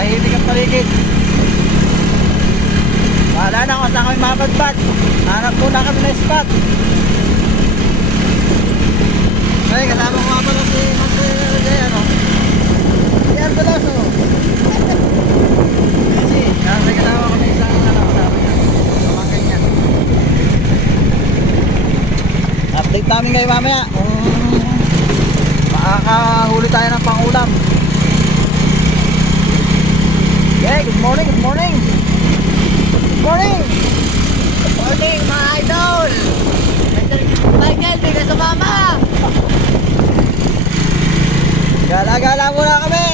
tahimik ang paligid. Wala na kung saan kami mapagpad. Hanap muna kami na spot. Ay, kasama ko nga pala si Jay, ano? Yan pala, so. Kasi, may kasama kami isang, ano, kasama niya. Kamakay niya. Update namin kayo mamaya kung makakahuli tayo ng pangulam. Yeah, good morning, good morning. Good morning. Good morning mga idol. Michael, di ka sumama. Gala-gala muna kami.